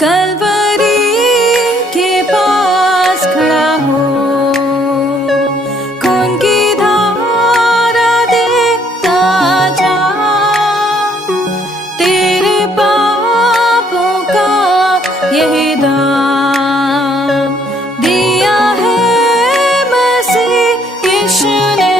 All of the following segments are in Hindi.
कलवरी के पास खड़ा हो, खून की धारा देखता जा, तेरे पापों का यही दाम दिया है मसीह यीशु ने।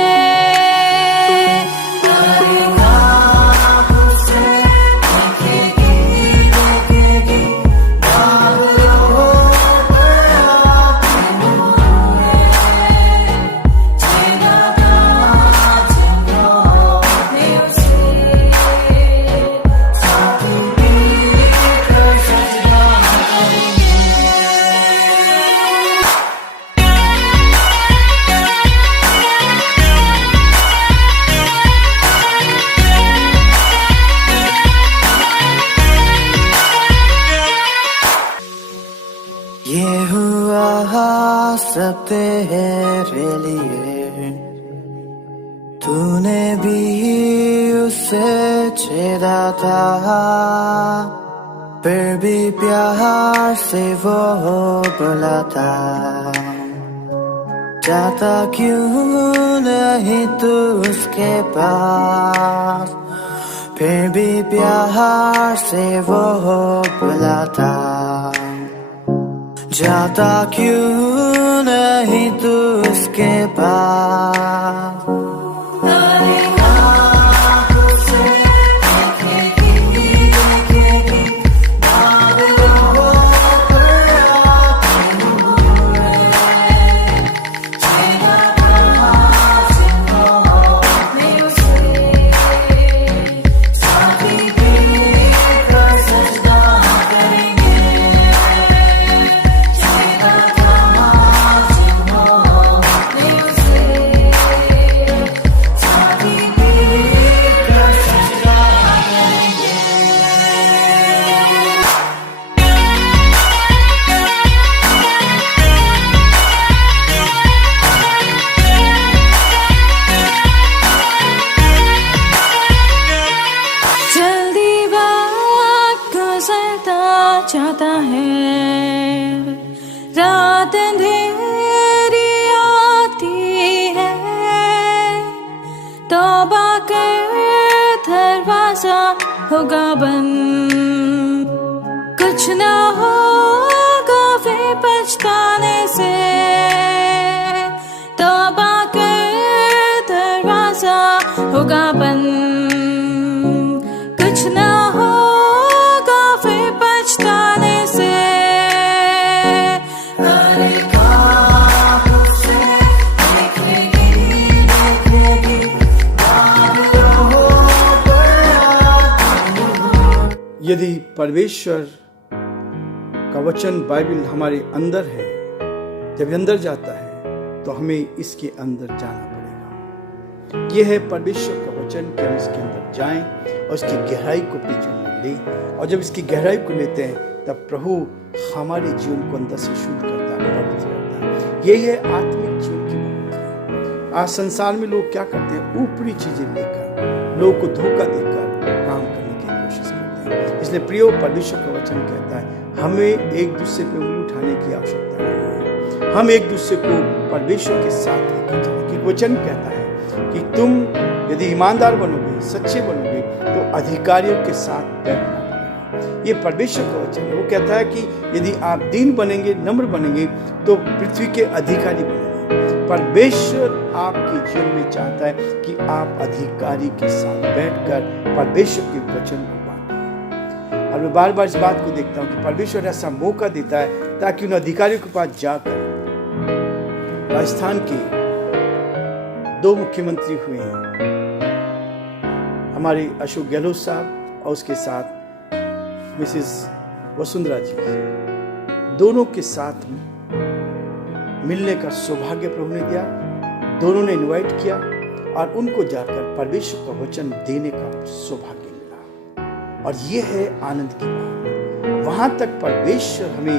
ये हुआ सब तेरे लिए, तूने भी उसे छेड़ा था, फिर भी प्यार से वो बुलाता, जाता क्यों नहीं तू उसके पास, फिर भी प्यार से वो बुलाता, जाता क्यों नहीं तू उसके पास। चाहता है, रात अंधेरी आती है, तौबा कर दरवाजा होगा बंद, कुछ ना होगा वे पछताने से, तौबा कर दरवाजा होगा बंद, कुछ ना यदि परमेश्वर का वचन बाइबल हमारे अंदर है, जब अंदर जाता है तो हमें इसके अंदर जाना पड़ेगा। यह है परमेश्वर का वचन कि हम इसके अंदर जाएं और इसकी गहराई को अपने जीवन में लें, और जब इसकी गहराई को लेते हैं तब प्रभु हमारे जीवन को अंदर से शुद्ध करता है, पवित्र करता है। यही है आत्मिक जीवन की बढ़ोतरी। आज संसार में लोग क्या करते हैं? ऊपरी चीजें लेकर, लोगों को धोखा देकर काम करने की कोशिश करते हैं। इसलिए प्रियो, परमेश्वर का वचन कहता है हमें एक दूसरे पे उंगली उठाने की आवश्यकता नहीं है। हम एक दूसरे को परमेश्वर के साथ लेकर चलें, कि वचन कहता है कि तुम यदि ईमानदार बनोगे, सच्चे बनोगे, तो अधिकारियों के साथ बैठना पड़ेगा। ये परमेश्वर का वचन है। वो कहता है कि यदि आप दीन बनेंगे, नम्र बनेंगे, तो पृथ्वी के अधिकारी बनेंगे। परमेश्वर आपके जीवन में चाहता है कि आप अधिकारी के साथ बैठकर परमेश्वर के वचन को बांटें। और मैं बार बार इस बात को देखता हूँ कि परमेश्वर ऐसा मौका देता है ताकि उन अधिकारियों के पास जाकर, राजस्थान के 2 मुख्यमंत्री हुए हैं, हमारे अशोक गहलोत साहब और उसके साथ मिसेस वसुंधरा जी, दोनों के साथ मिलने का सौभाग्य प्रभु ने दिया। दोनों ने इनवाइट किया और उनको जाकर परमेश्वर का वचन देने का सौभाग्य मिला। और ये है आनंद की बात। वहां तक परमेश्वर हमें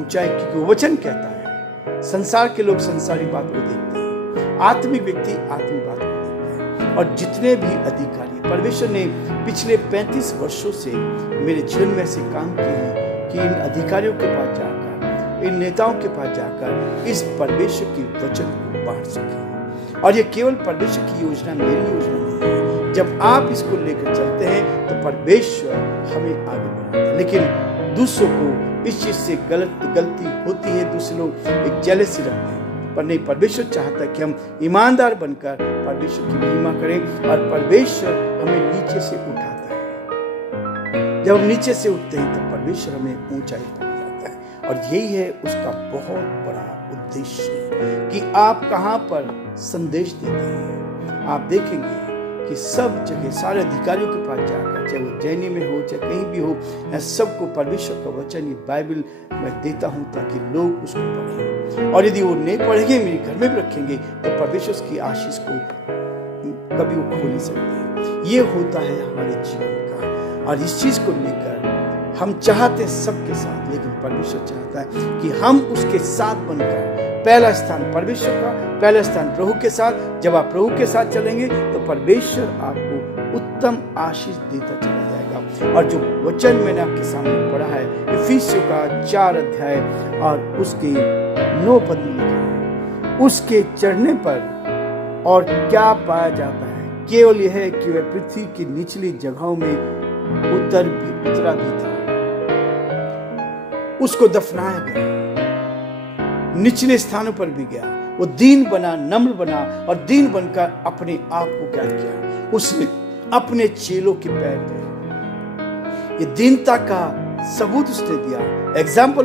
ऊंचाई, क्योंकि वचन कहता है संसार के लोग संसारी बात को देखते हैं, आत्मिक व्यक्ति आत्मिक बात को देखते हैं। और जितने भी अधिकारी, परमेश्वर ने पिछले 35 वर्षों से मेरे जीवन में ऐसे काम किए हैं कि इन अधिकारियों के पास जाकर, इन नेताओं के पास जाकर इस परमेश्वर के वचन को बांट सके। और ये केवल परमेश्वर की योजना, मेरी योजना नहीं है। जब आप इसको लेकर चलते हैं तो परमेश्वर हमें आगे बढ़ाता है। लेकिन दूसरों को इस चीज से गलती होती है, दूसरे लोग एक जेलसी रखते हैं, पर नहीं, परमेश्वर चाहता है कि हम ईमानदार बनकर परमेश्वर की महिमा करें। और परमेश्वर हमें नीचे से उठाता है। जब हम नीचे से उठते हैं तब परमेश्वर हमें ऊंचाई पर ले जाता है। और यही है उसका बहुत बड़ा उद्देश्य कि आप कहां पर संदेश देते हैं। आप देखेंगे कि सब जगह सारे अधिकारियों के पास जाकर, चाहे वो जैनी में हो चाहे कहीं भी हो, मैं सबको परमेश्वर का वचन, ये बाइबल मैं देता हूं ताकि लोग उसको पढ़ें। और यदि वो नहीं पढ़ेंगे, मेरे घर में भी रखेंगे, तो परमेश्वर की आशीष को कभी वो खो नहीं सकते। ये होता है हमारे जीवन का। और इस चीज को लेकर हम चाहते हैं सबके साथ, लेकिन परमेश्वर चाहता है कि हम उसके साथ बनकर, पहला स्थान परमेश्वर का, पहला स्थान प्रभु के साथ। जब आप प्रभु के साथ चलेंगे तो परमेश्वर आपको उत्तम आशीष देता चला जाएगा। और जो वचन मैंने आपके सामने पढ़ा है, इफिसियों का 4 अध्याय और उसके 9 पद में लिखा है, उसके चढ़ने पर और क्या पाया जाता है, केवल यह है कि वह पृथ्वी की निचली जगहों में उतरा भी था, उसको दफनाया गया, निचले स्थानों पर भी गया, वो दीन बना, नम्र बना, और दीन बनकर अपने आप को क्या किया, उसने अपने चेलों के पैर धोए। ये दीनता का सबूत उसने दिया, एग्जाम्पल